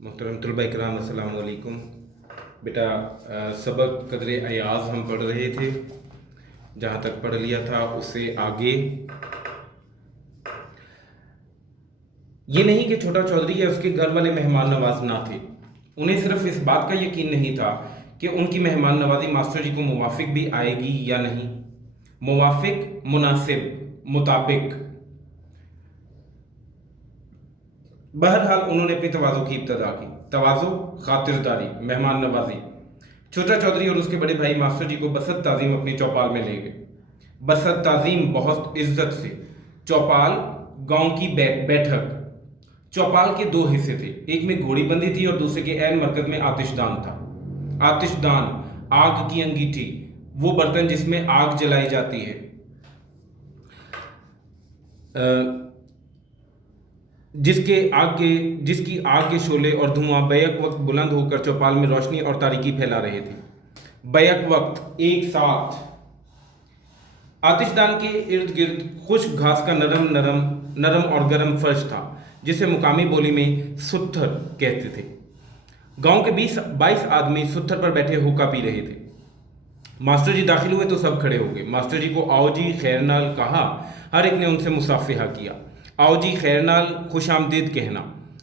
मोहतरम तलबा इकराम अस्सलाम वालेकुम। बेटा सबक कदरे अयाज हम पढ़ रहे थे, जहाँ तक पढ़ लिया था उससे आगे ये नहीं कि छोटा चौधरी या उसके घर वाले मेहमान नवाज ना थे। उन्हें सिर्फ इस बात का यकीन नहीं था कि उनकी मेहमान नवाजी मास्टर जी को मुवाफिक भी आएगी या नहीं। मुवाफिक, मुनासिब, मुताबिक, बहरहाल उन्होंने अपनी तवाज़ो की इब्तदा की। तवाज़ो, खातिरदारी, मेहमान नवाजी। छोटा चौधरी और उसके बड़े भाई मास्टर जी को बसत ताज़ीम अपनी चौपाल में ले गए। बसत ताज़ीम बहुत इज्जत से। चौपाल, गांव की बैठक। चौपाल के दो हिस्से थे, एक में घोड़ी बंदी थी और दूसरे के ऐन मरकज में आतिशदान था। आतिशदान, आग की अंगीठी, वो बर्तन जिसमें आग जलाई जाती है। जिसकी आग के शोले और धुआं बैक वक्त बुलंद होकर चौपाल में रोशनी और तारीकी फैला रहे थे। बैक वक्त, एक साथ। आतिशदान के इर्द गिर्द खुश्क घास का नरम और गर्म फर्श था, जिसे मुकामी बोली में सुत्थर कहते थे। गांव के 20-22 आदमी सुत्थर पर बैठे हुक्का पी रहे थे। मास्टर जी दाखिल हुए तो सब खड़े हो गए। मास्टर जी को आओ जी खैरनाल कहा। हर एक ने उनसे मुसाफिहा किया। आओ जी खैरनाल, खुश आमदीद कहना,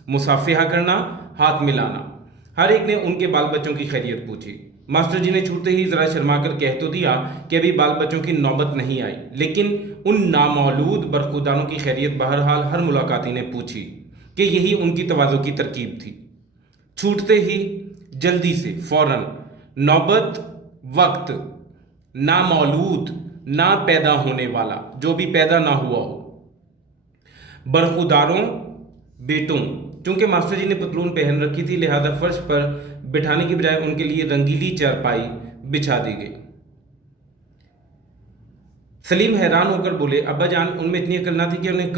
मुसाफिहा करना, हाथ मिलाना। हर एक ने उनके बाल बच्चों की खैरियत पूछी। मास्टर जी ने छूटते ही जरा शर्मा कर कह तो दिया कि अभी बाल बच्चों की नौबत नहीं आई, लेकिन उन नामौलूद बरखुदारों की खैरियत बहरहाल हर मुलाकाती ने पूछी कि यही उनकी तवाज़ो की तरकीब थी। छूटते ही जल्दी से फौरन, नौबत, वक्त, नामौलूद, ना पैदा होने वाला, जो भी पैदा ना हुआ हो, बरखुदारों, बेटों। चूंकि मास्टर जी ने पतलून पहन रखी थी, लिहाजा फर्श पर बिठाने की बजाय उनके लिए रंगीली चारपाई बिछा दी गई। सलीम हैरान होकर बोले, अब्बा जान, उनमें इतनी अकल ना थी कि उन्हें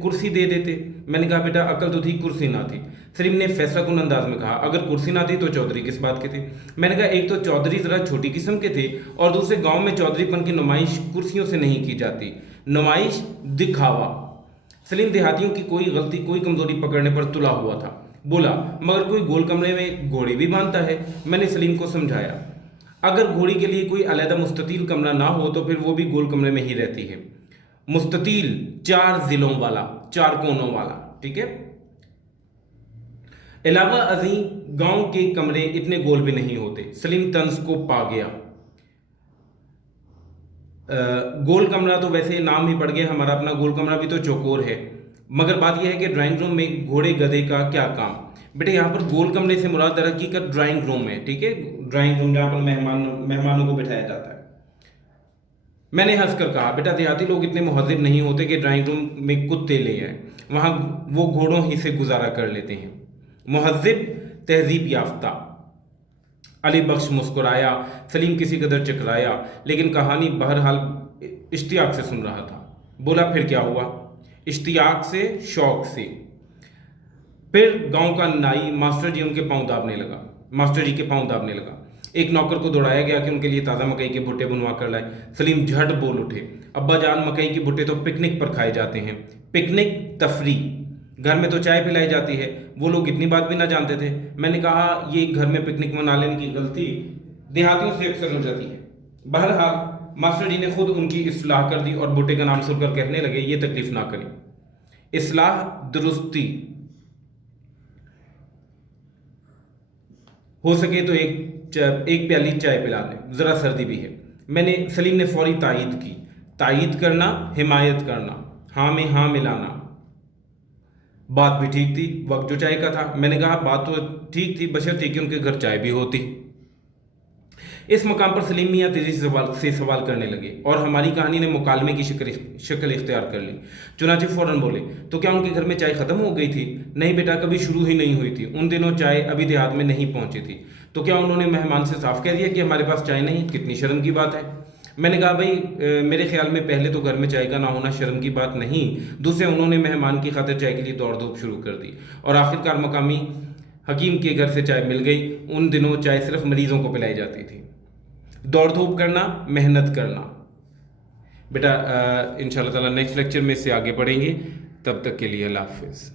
कुर्सी दे देते। मैंने कहा, बेटा अकल तो थी, कुर्सी ना थी। सलीम ने फैसला कुन अंदाज में कहा, अगर कुर्सी ना थी तो चौधरी किस बात के थे। मैंने कहा, एक तो चौधरी जरा छोटी किस्म के थे और दूसरे गांव में चौधरीपन की नुमाइश कुर्सियों से नहीं की जाती, नुमाइश दिखावा। सलीम देहातियों की कोई गलती, कोई कमजोरी पकड़ने पर तुला हुआ था। बोला, मगर कोई गोल कमरे में घोड़ी भी बांधता है। मैंने सलीम को समझाया, अगर घोड़ी के लिए कोई अलहदा मुस्ततील कमरा ना हो तो फिर वो भी गोल कमरे में ही रहती है। मुस्ततील, 4 जिलों वाला, 4 कोनों वाला, ठीक है। अलावा अजी गांव के कमरे इतने गोल भी नहीं होते। सलीम तंज को पा गया। गोल कमरा तो वैसे नाम ही पड़ गया, हमारा अपना गोल कमरा भी तो चौकोर है। मगर बात यह है कि ड्राइंग रूम में घोड़े गधे का क्या काम। बेटे यहाँ पर गोल कमरे से मुराद दरहकीकत ड्राइंग रूम है, ठीक है। ड्राइंग रूम जहाँ पर मेहमानों को बिठाया जाता है। मैंने हंसकर कहा, बेटा देहाती लोग इतने मुहज़्ज़िब नहीं होते कि ड्राइंग रूम में कुत्ते ले आए, वहाँ वो घोड़ों ही से गुजारा कर लेते हैं। मुहज़्ज़िब, तहजीब याफ्ता। अली बख्श मुस्कुराया। सलीम किसी कदर चकराया, लेकिन कहानी बहरहाल इश्तियाक से सुन रहा था। बोला, फिर क्या हुआ? इश्तियाक से, शौक से। फिर गांव का नाई मास्टर जी के पांव दाबने लगा। एक नौकर को दौड़ाया गया कि उनके लिए ताज़ा मकई के भुट्टे बुनवा कर लाए। सलीम झट बोल उठे, अब्बा जान, मकई के भुट्टे तो पिकनिक पर खाए जाते हैं। पिकनिक, तफरी, घर में तो चाय पिलाई जाती है। वो लोग इतनी बात भी ना जानते थे। मैंने कहा, ये घर में पिकनिक मना लेने की गलती देहातियों से अक्सर हो जाती है। बहरहाल मास्टर जी ने खुद उनकी इस्लाह कर दी और भुट्टे का नाम सुनकर कहने लगे, ये तकलीफ ना करें। इस्लाह, दुरुस्ती, हो सके तो एक प्याली चाय पिला दें, ज़रा सर्दी भी है। सलीम ने फौरी तायीद की। तायीद करना, हिमायत करना, हाँ में हाँ मिलाना। बात भी ठीक थी, वक्त जो चाय का था। मैंने कहा, बात तो ठीक थी, बशर्ते कि उनके घर चाय भी होती। इस मकाम पर सलीम मियाँ तेजी से सवाल करने लगे और हमारी कहानी ने मुकालमे की शक्ल इख्तियार कर ली। चुनाचे फौरन बोले, तो क्या उनके घर में चाय खत्म हो गई थी? नहीं बेटा, कभी शुरू ही नहीं हुई थी। उन दिनों चाय अभी देहात में नहीं पहुंची थी। तो क्या उन्होंने मेहमान से साफ कह दिया कि हमारे पास चाय नहीं? कितनी शर्म की बात है। मैंने कहा, भाई मेरे ख्याल में पहले तो घर में चाय का ना होना शर्म की बात नहीं, दूसरे उन्होंने मेहमान की खातिर चाय के लिए दौड़ धूप शुरू कर दी और आखिरकार मकामी हकीम के घर से चाय मिल गई। उन दिनों चाय सिर्फ मरीजों को पिलाई जाती थी। दौड़ धूप करना, मेहनत करना। बेटा इंशाल्लाह ताला नेक्स्ट लेक्चर में इससे आगे पढ़ेंगे। तब तक के लिए अल्लाह हाफिज़।